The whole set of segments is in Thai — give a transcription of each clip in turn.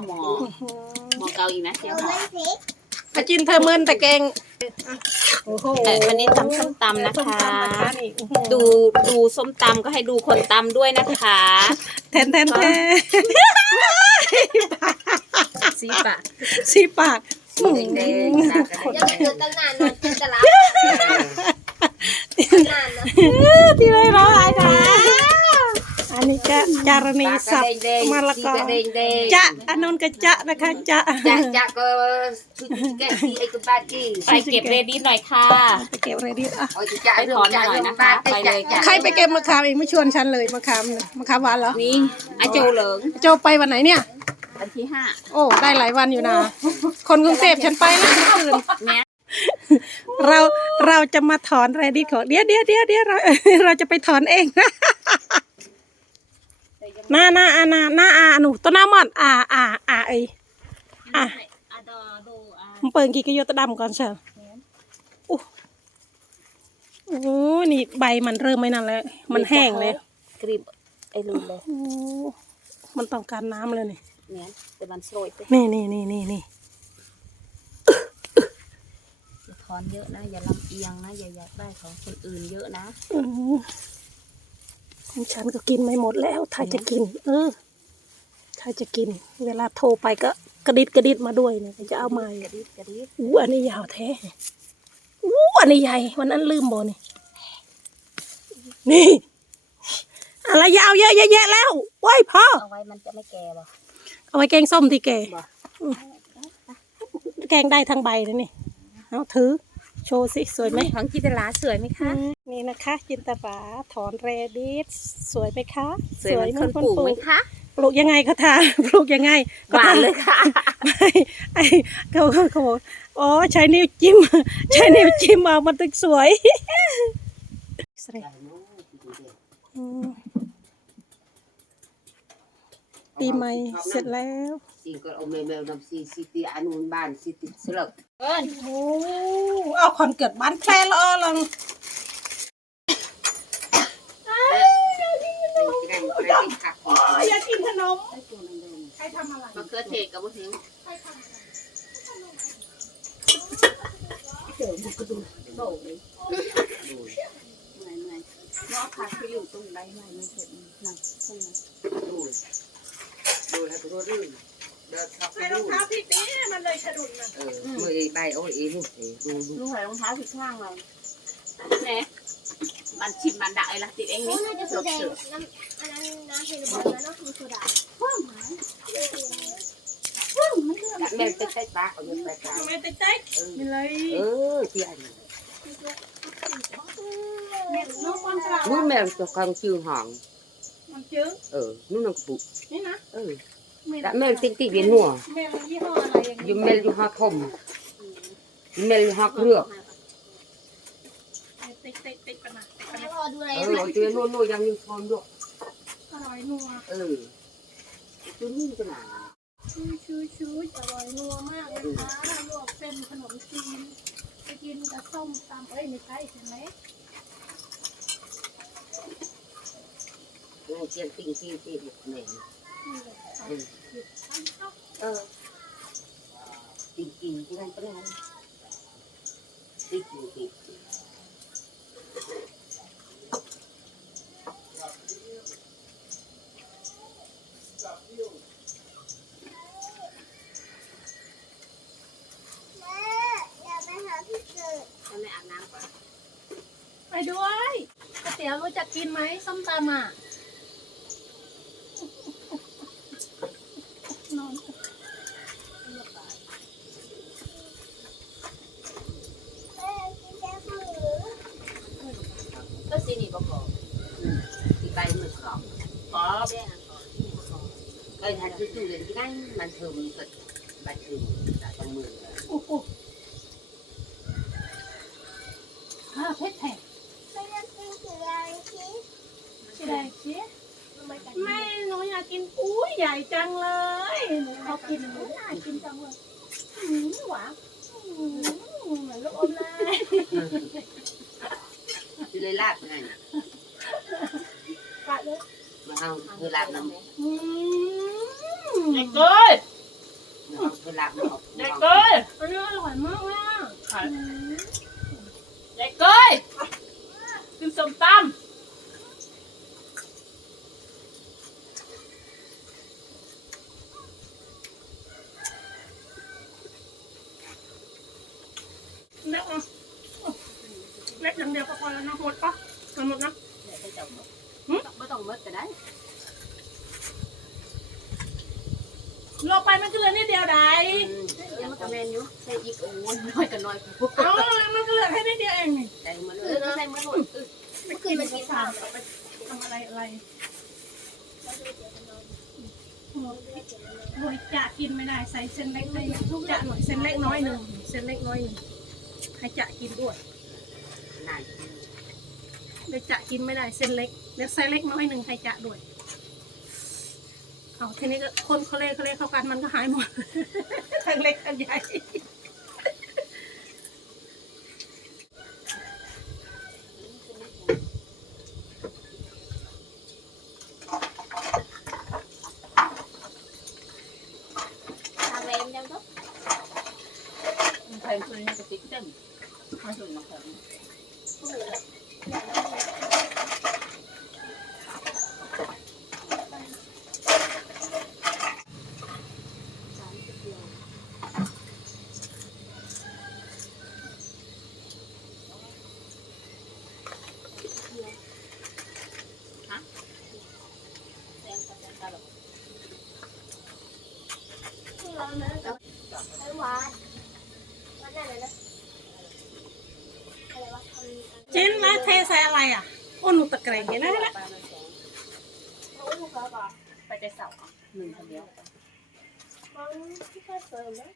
เอาหมอหมอเกาอีกนะเดี๋ยวหมออาจินเธอเมินแต่เก่งโอ้โหแต่วันนี้ตำส้มตำนะคะส้มตำนะคะนี่โอ้โหดูดูส้มตำก็ให้ดูคนตำด้วยนะคะแทนแทนแทนสีปะสีปากแดงๆตากันยังเกิดตั้งนานนอนจินตลาตั้งนานนะที่ไรร้องไห้นะอันนี้ จะจารณีสับมะละกอจะอันนนก็จะนะคะจะจะจะก็เก็บไอ้คุณป้าจี้ไปเก็บเรดี้หน่อยค่ะไปเก็บเรดี้อะไปถอนหน่อยนะคะไปใครไปเก็บมะขามเองไม่ชวนฉันเลยมะขามมะขามหวานเหรอนี่อาโจเหลิงโจไปวันไหนเนี่ยวันที่ห้าโอ้ได้หลายวันอยู่นะ คนกรุงเทพฉันไปแล้วคืนเราเราจะมาถอนเรดี้ขอเดี๋ยวเดี๋ยวเดี๋ยวเราเราจะไปถอนเองนะ หน้าหน้าอาหน้าหน้าอาหนูต้นน้ำมันอาอาอาเอยอะอาดอดูอามันเปิงกี่กิโยตะดำก่อนเชียวอู้โอ้นี่ใบมันเริ่มไม่นั่นแล้วมันแห้งเลยกรีบไอ้ลืมเลยโอ้มันต้องการน้ำเลยนี่เนี่ยแต่มันโซยไปนี่นี่นี่นี่นี่อย่าถอนเยอะนะ อย่าลำเอียงนะ อย่าอยากได้ของคนอื่นเยอะนะอื้อหือ ของฉันก็กินไม่หมดแล้ว ถ้าจะกิน เออ ถ้าจะกิน เวลาโทรไปก็กระดิดกระดิดมาด้วยเนี่ยจะเอามากระดิบกระดิบอู้อันนี้ยาวแท้อู้อันนี้ใหญ่วันนั้นลืมบ่นี่นี่อะไรยาวเยอะแยะแล้วว้ายพ่อเอาไว้มันจะไม่แก่หรอเอาไว้แกงส้มที่แกบ่อืมแกงได้ทั้งใบเลยนี่เอาถือโชว์สิสวยไหมของจิตลาสวยไหมคะ นนะคะ จินตบาถอนเรดิสสวยไหมคะสวยมันคนปลูกไหมคะปลูกยังไงเขาทาปลูกยังไงหวานเลยค่ะไม่ไอเขาเขาเขาบอกอ๋อใช้นิ้วจิ้ม ใช้นิ้วจิ้มเอามันตึกสวยตีใหม่เสร็จแล้วสิงก็เอาแมวเมนำซีซีตีอันนบ้านซีติสลักเอิญโอ้เอาคนเกิดบ้านแพร่ละลัง ใครทำอะไรมะเขือเทศกับบุ้งใครทำอะไรเจอมันก็ดูโตเลยเหนื่อยเหนื่อยเนาะค่ะที่อยู่ตรงใดหน่อยไม่เสร็จนะใช่ไหมดูดูให้ตัวรื่นใส่รองเท้าพี่ตีมันเลยสะดุดมันเออมือใบโอ้ยลูกเอ๋ดูดูใส่รองเท้าผิดข้างเราแหน มันชิมมันได้ละติดเองนี่น่จอันเลี้วคืแม่ไต้ตเอาเนไปตาแม่ไปใต้มีเลยเออที่อันนี้นู่นแมวตัวกองชื่อห้องมันชื่อเออนู่นนังปุนี่นะเออแต่แมวติ๊กติ๊กเวียนหัวแมวยี่ห้ออะไรอย่างเงี้ยแมวยี่ห้อมแมวยี่ห้อเลือก ติ๊กติ๊กติ๊กกันาติ๊กกันมารอดูอะไรเออหอยนนู่นนู่นยังมีทอมด้วยอร่อยนัวเออจุนี่กันหนาชูชูชูอร่อยนัวมากเลยค่ะลวกเป็นขนมจีนไปกินกับส้มตามเอ้ยไม่ใช่ใช่ไหมนั่เจียนปิ้งที่ที่บุกเหน่งเออปิ้งปิ้งที่นั่นเป็นได้ปิ้งปิ้งปิ้ง ยวรู้จักกินไหมส้มตำอะนอนก็สีนี่ประกอบสีใบมือกอบกรอบเอ้ยถ้าจู่ๆเลยที่นั่นมันเธอมันเกิดบัตรถือตรงมือ จังเลยหนูเขากินหนูน่ากินจังเลยหืมหวานหืมเหมืลูกอมเลยสิเลยลาบไงน่ะปะเลยมาเอาคือลาบน้ำมาหืเด็กเอ้ยเอาคือลาบน้กเด็กเอ้ยอันนี้อร่อยมากเลยอะเด็กเอ้ยกินส้มตำ แล้วนะหมดปะมันหมดนะไม่ต้องหมดไม่ต้องหมดก็ได้โลไปมันก็เหลือนิดเดียวได้ยังกระเมนอยู่ใส่อีกโอ้ยน้อยกันน้อยกูเอามันก็เหลือแค่นิดเดียวเองนี่ได้มาเลเอยอใส่มาหมดเมื่อคืนมันกินข้าวไปทำอะไรอะไรโอ้ยจะกินไม่ได้ใส่เส้นเล็กได้จะหน่อยเส้นเล็กน้อยหนึ่งเส้นเล็กน้อยหนึ่งให้จะกินด้วยนาน เดี๋ยวจะกินไม่ได้เส้นเล็กเดี๋ยวใส่เล็กน้อยหนึ่งใครจะด้วยเอาทีนี้ก็คนเขาเล่เขาเล่เข้ากันมันก็หายหมดทั้งเล็กทั้งใหญ่ ทำเองยังก็ ใครคนนี้ก็ติ๊กเต็มมาถึงมาถึง ร้อนนะไอ้หวานวันนั้นนะอะไรวะทำเจนแล้วเทใส่อะไรอะโอ้หนูตะแกรงเห็นแล้วละโอ้ยลูกกระบะไปแต่เสาหนึ่งคนเดียวมันที่ค่อยเปิดนะ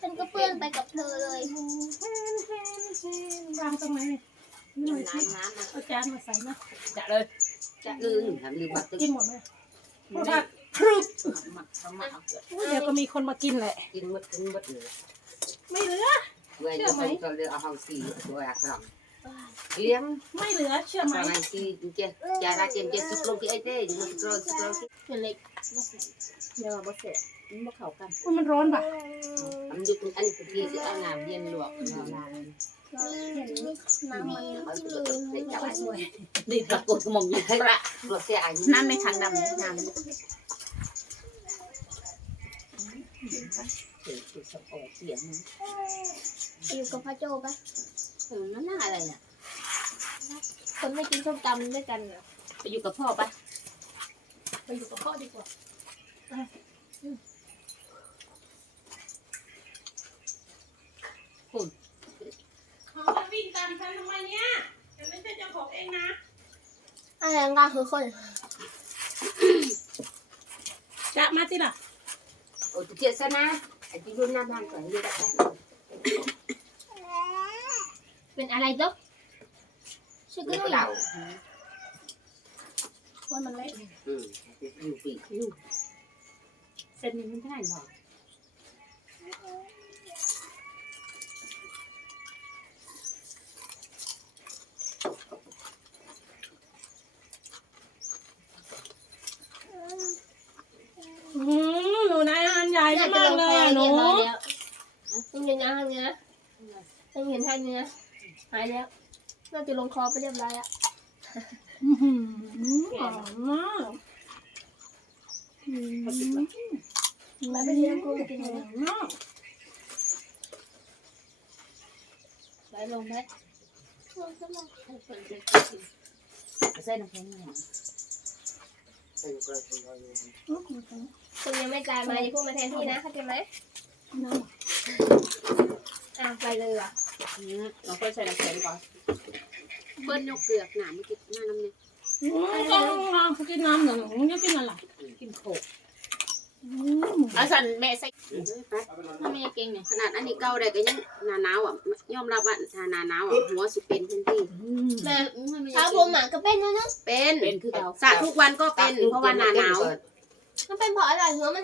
ฉันก็เปื้อนไปกับเธอเลยวางตรงไหนนี่หน่อยสิน้ำน้ำเอาจานมาใส่นะจะเลยจะลืมทำลืมบัตรกินหมดไหม เพราะว่าพรึบหมักต้องหมักเอาเกลืออุ๊ยเดี๋ยวก็มีคนมากินแหละ กินหมดกินหมดเลยไม่เหลือ เว้ยจะไปก็เลยเอาเฮาสีตัวอักษรเลี้ยงไม่เหลือเชื่อไหม ประมาณที่เจ๊ยาราเจมเจสิบโลที่ไอ้เต้ยังมันกรอสกรอสเป็นเล็กเดี๋ยวบ่เสร็จ มันบ่เข้ากันอุ๊ยมันร้อนป่ะทำยุคอันนี้ที่ที่เอาน้ำเย็นลวกน้ำน้ำมันมันลืก็มได้จับสวยดีปรากฏมองอยู่ให้ละลวกเสียอันน้ำในถังดำน้ำคือสปองเสียงอยู่กับพระโจปะถึงน้ำหน้าอะไรอะคนไม่กินส้มตำด้วยกันเหรอไปอยู่กับพ่อปะไปอยู่กับพ่อดีกว่า เขามาวิ่งตามฉันทำไมเนี่ยฉันไม่ใช่เจ้าของเองนะอะไรกันคือคนจะมาที่ล่ะโอ้เจ๊ซะนะไอ้ที่รุ่นน้ำมันก่อนเรียกได้เป็นอะไรจ๊ะชื่อก็เล็กไม่เหล่าว่ามันเละอืมอยู่ปีกอยู่เส้นนี้มันได้หรออืมหนูนายอาหารใหญ่ น่าจะ มา ล ก ง เล คอย หนู เรียบร้อยแล้วต้องเห็นนะทางเนี้ย ต้องเห็นท่างเนี้ยหายแล้วน่าจะลงคอไปเรียบร้อยแล้วอื้อหือหอมมากอืมแล้วไปเลี้ยงกูกินหอมมากไปลงไหมใส่น้ำแข็งเนี่ยใส่กระสุนลอยคุณยังไม่ตายมาอย่าพูดมาแทนที่นะเข้าใจไหม อะไปเลยว่ะเราค่อยใส่น้ำแข็งก่อนเปิ้ลยกเกลือกหนามมันกินหน้าน้ำเนี่ยอืมต้องลองกินน้ำหนึ่งมึงจะกินอะไรกินโขกอืมอาสันแม่ใส่ไปถ้าแม่เก่งเนี่ยขนาดอันนี้เก่าได้ก็ยังหนาหนาวอะยอมรับว่าถ้าหนาหนาวอะหัวสิเป็นทันทีแม่เท้าผมอะก็เป็นนะเนอะเป็นเป็นคือเราสระทุกวันก็เป็นเพราะว่าหนาหนาวมันเป็นเพราะอะไรหัวมัน